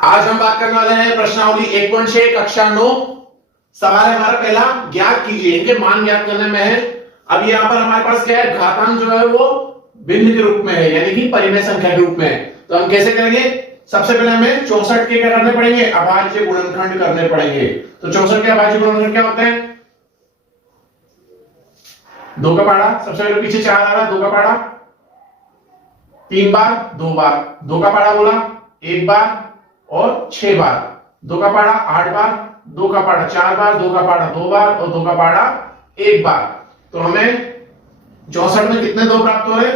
आज हम बात करने वाले हैं प्रश्नावली 1.6 कक्षा 9। सवाल है हमारा पहला, ज्ञात कीजिए। इनके मान ज्ञात करने में है। अब यहाँ पर हमारे पास क्या है, घातांक जो है वो भिन्न के रूप में है, यानी कि परिमेय संख्या के रूप में है। तो हम कैसे करेंगे? सबसे पहले हमें 64 के क्या करने पड़ेंगे? अभाज्य गुणनखंड करने पड़ेंगे। तो 64 के अभाज्य गुणनखंड क्या होते हैं? 2 का पाड़ा, सबसे पहले पीछे 4 आ रहा, 2 का पाड़ा 3 बार, 2 बार, 2 का पाड़ा बोला 1 बार और 6 बार, 2 का पाड़ा 8 बार, 2 का पाड़ा 4 बार, 2 का पाड़ा 2 बार और 2 का पाड़ा 1 बार। तो हमें 64 में कितने 2 प्राप्त हो रहे?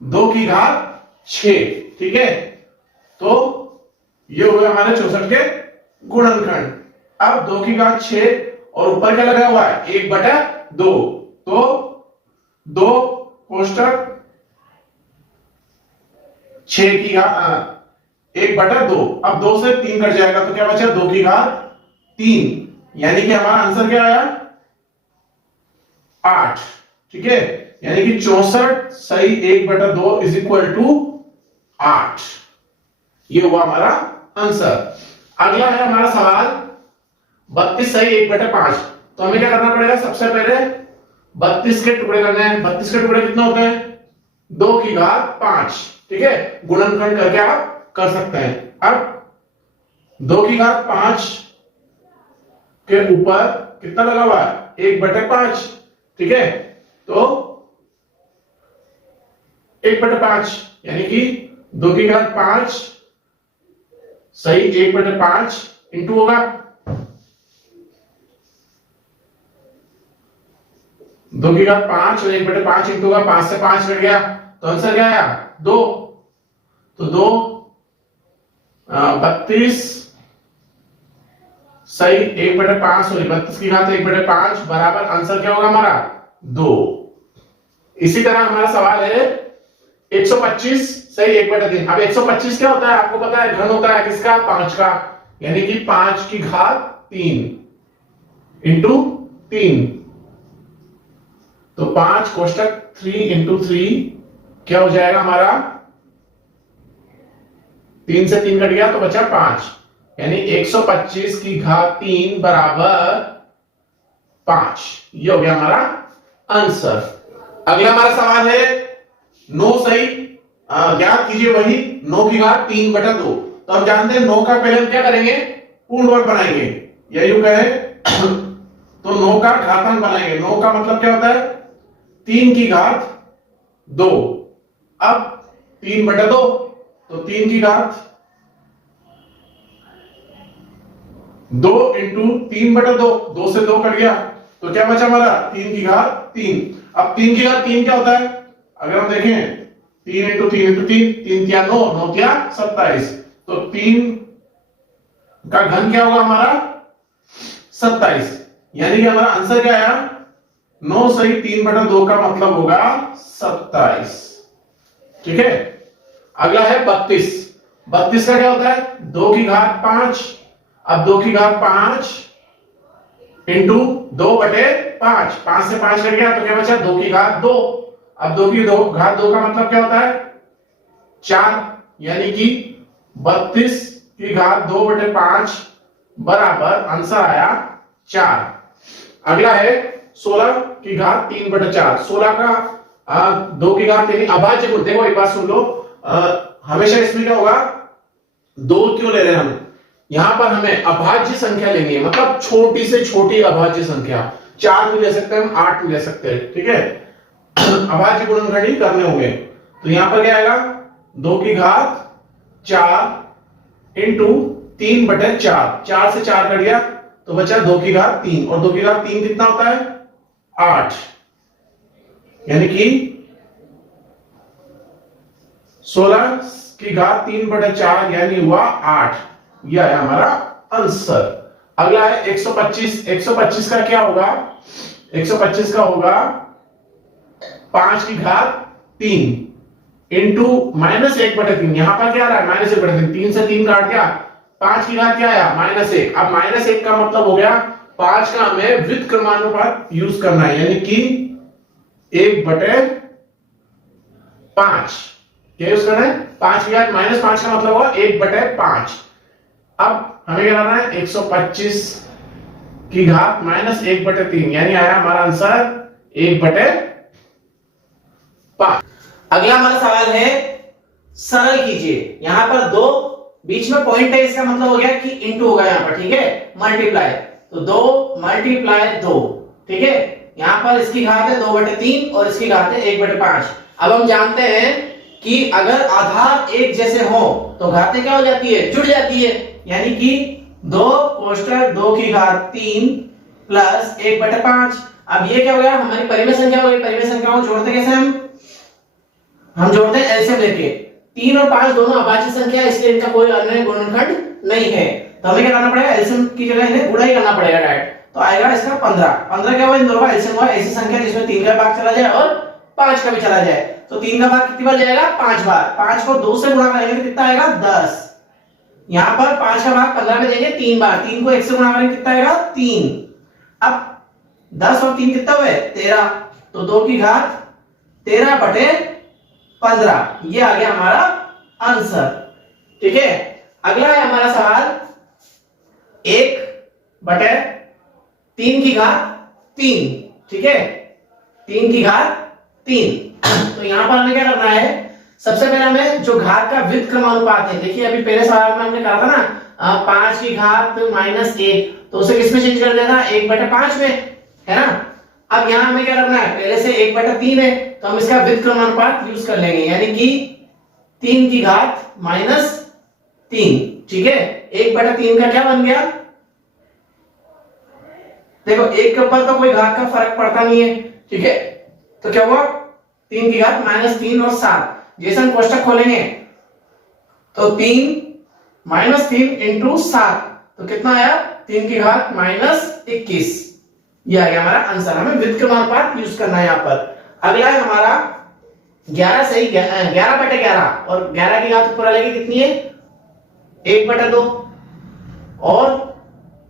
2 की घात 6। ठीक है, तो ये हुए हमारे 64 के गुणनखंड। अब 2 की घात 6 और ऊपर क्या लगा हुआ है? 1/2। तो 2 कोष्टक 6 की घात 1/2। अब 2 से 3 कट जाएगा तो क्या बचा? 2 की घात 3, यानी कि हमारा आंसर क्या आया? 8। ठीक है, यानी कि 64 सही 1/2 इज इक्वल टू 8। ये हुआ हमारा आंसर। अगला है हमारा सवाल 32 सही 1/5। तो हमें क्या करना पड़ेगा? सबसे पहले 32 के टुकड़े करने हैं। 32 के टुकड़े कितने होते हैं? 2 की घात 5। ठीक है, गुणनखंड करके आप कर सकते हैं। अब 2 की घात 5 के ऊपर कितना लगा हुआ है? 1/5। ठीक है, तो 1/5 यानी कि 2 की घात 5 सही 1/5 इंटू होगा 2 की घात 5 और 1/5 इंटू होगा 5 से 5 कट गया, तो आंसर क्या आया? 2। तो 2 32 सही 1/5 सॉरी 32 की घात 1/5 बराबर आंसर क्या होगा हमारा? 2। इसी तरह हमारा सवाल है 125 सही 1/3। अब 125 क्या होता है? आपको पता है, घन होता है किसका? 5 का, यानी कि 5 की घात 3 इंटू 3। तो 5 कोष्टक 3 इंटू 3 क्या हो जाएगा हमारा? 3 से 3 कट गया तो बचा 5, यानी 125 की घात 3 बराबर 5। ये हो गया हमारा आंसर। अगला हमारा सवाल है 9 सही ज्ञात कीजिए वही 9 की घात 3/2। तो हम जानते हैं 9 का पहले हम क्या करेंगे? पूर्ण वर्ग बनाएंगे, या यूं कहे तो 9 का घातांक बनाएंगे। 9 का मतलब क्या होता है? 3 की घात 2। अब 3/2 तो 3 की घात 2 इंटू 3/2, 2 से 2 कट गया तो क्या बचा हमारा? 3 की घात 3। अब 3 की घात 3 क्या होता है? अगर हम देखें 3 इंटू 3 इंटू 3, 3 क्या 9, 9 क्या 27। तो 3 का घन क्या होगा हमारा? 27, यानी कि हमारा आंसर क्या आया? 9 सही 3/2 का मतलब होगा 27। ठीक है, अगला है 32। 32 का क्या होता है? 2 की घात 5। अब 2 की घात 5 इंटू 2/5, 5 से 5 कट गया तो क्या बचा? 2 की घात 2। अब 2 की घात 2 का मतलब क्या होता है? 4, यानी कि 32 की घात 2/5 बराबर आंसर आया 4। अगला है 16 की घात 3/4। 16 का 2 की घात यानी अभाज्य गुण। देखो एक बात सुन लो, हमेशा इसमें क्या होगा? 2 क्यों ले रहे हैं हम? यहां पर हमें अभाज्य संख्या लेनी है, मतलब छोटी से छोटी अभाज्य संख्या। 4 भी ले सकते हैं हम, 8 भी ले सकते हैं। ठीक है, अभाज्य गुणनखंड ही करने होंगे। तो यहां पर क्या आएगा? 2 की घात 4 इंटू 3/4, 4 से 4 कट गया तो बचा 2 की घात 3, और 2 की घात 3 कितना होता है? 8, यानी कि 16 की घात 3/4 यानी हुआ 8। यह है हमारा आंसर। अगला है 125। 125 का क्या होगा? 125 का होगा 5 की घात 3 इंटू -1/3। यहां पर क्या आ रहा है? -1/3। 3 से 3 काट गया, 5 की घात क्या आया? -1। अब -1 का मतलब हो गया 5 का हमें व्युत्क्रमानुपात यूज करना है, यानी कि 1/5 क्या यूज करना है? 5 की घात -5 का मतलब होगा 1/5। अब हमें क्या करना है, 125 की घात माइनस 1/3, यानी आया हमारा आंसर 1/5। अगला हमारा सवाल है, सरल कीजिए। यहां पर दो बीच में पॉइंट है, इसका मतलब हो गया कि इंटू होगा यहां पर, ठीक है, मल्टीप्लाई। तो 2 मल्टीप्लाई 2, ठीक है। यहां पर इसकी घात है 2/3 और इसकी घात है 1/5। अब हम जानते हैं कि अगर आधार एक जैसे हो तो घातें क्या हो जाती है, जुड़ जाती है। यानी कि 2 कोष्टक 2 की घात 3 प्लस 1/5। अब ये क्या हो गया, हमारी परिमेय संख्या हो गई। परिमेय संख्याओं को जोड़ते कैसे हम जोड़ते हैं एलसीएम लेके। 3 और 5 दोनों अभाज्य संख्या, इसलिए इनका कोई अन्य गुणनखंड नहीं है। तो हमें क्या करना पड़ेगा, एलसीएम की जगह इन्हें गुणा ही करना पड़ेगा डायरेक्ट। तो आएगा इसका 15। 15 क्या हुआ, इन दोनों का एलसीएम हुआ। ऐसी संख्या जिसमें 3 का भाग चला जाए और 5 का भी चला जाए। तो 3 का भाग कितनी बार जाएगा, 5 बार। 5 को 2 से गुणा करेंगे तो कितना आएगा, 10। यहां पर 5 का भाग 15 में देंगे 3 बार। 3 को 1 से गुणा करेंगे कितना आएगा, 3। अब 10 और 3 कितना हुए, 13। तो 2 की घात 13/15, ये आ गया हमारा आंसर, ठीक है। अगला है हमारा सवाल, 1/3 की घात 3, ठीक है, 3 की घात 3। तो यहां पर हमें क्या करना है, सबसे पहले हमें जो घात का व्युत्क्रमानुपात है, देखिए अभी पहले सवाल में हमने कहा था ना 5 की घात -1, तो उसे किसमें चेंज कर देना, 1/5 में, है ना। अब यहां हमें क्या करना है, पहले से 1/3 है तो हम इसका व्युत्क्रमानुपात यूज कर लेंगे, यानी कि 3 की घात -3, ठीक है। 1/3 का क्या बन गया, देखो 1 के ऊपर तो कोई घात का फर्क पड़ता नहीं है, ठीक है। तो क्या हुआ, 3 की घात -3 और 7। जैसे हम कोष्टक खोलेंगे तो 3 -3 × 7, तो कितना आया, 3 की घात -21। ये आ गया हमारा आंसर। हमें व्युत्क्रमानुपात यूज करना है यहां पर। अगला है हमारा 11 सही 11/11, और 11 की घात ऊपर वाले की कितनी है, 1/2, और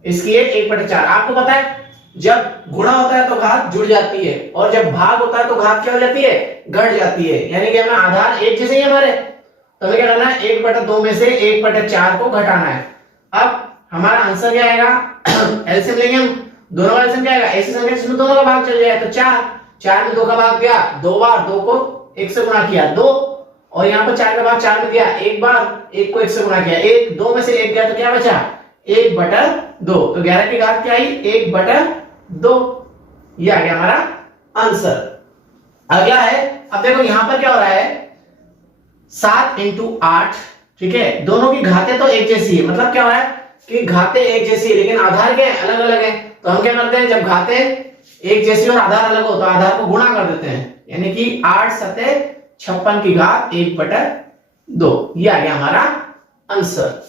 इसकी है 1/4। आपको पता है जब गुणा होता है तो घात जुड़ जाती है, और जब भाग होता है तो घात क्या हो जाती है, घट जाती है। यानी कि हमें आधार एक जैसे ही हमारे, तो हमें क्या करना है, 1/2 में से 1/4 को घटाना है। अब हमारा आंसर क्या आएगा, एलसीएम लेंगे हम, दोनों का एलसीएम क्या आएगा, ऐसी संख्या जिसमें दोनों का भाग चल जाए तो 4। 4 में 2 का भाग गया 2 बार, 2 को 1 से गुणा किया 2, और यहाँ पर 4 का भाग 4 में दिया 1 बार, 1 को 1 से गुणा किया 1, 2 में से 1 गया तो क्या बचा, 1/2। तो 11 की घात क्या आई, 1/2। ये आ गया हमारा आंसर। अगला है, अब देखो यहां पर क्या हो रहा है, 7 × 8, ठीक है। दोनों की घातें तो एक जैसी है, मतलब क्या हो रहा है कि घातें एक जैसी है लेकिन आधार क्या है, अलग अलग है। तो हम क्या करते हैं, जब घातें एक जैसी और आधार अलग हो तो आधार को गुणा कर देते हैं, यानी कि 8 × 7 = 56 की घात 1/2। ये आ गया हमारा आंसर।